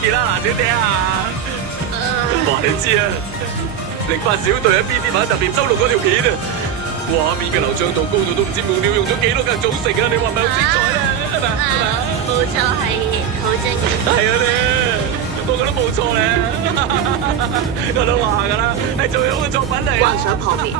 見啦，蘭小姐啊！話你知啊，力發小隊喺 BT 版特別收錄嗰條片啊，畫面嘅流暢度高度都唔知木料用咗幾多格組成啊！你話咪好精彩啊？係咪？冇錯，係好精彩。係啊咧，我覺得冇錯咧，我都話㗎啦，係最好嘅作品嚟。幻想破滅。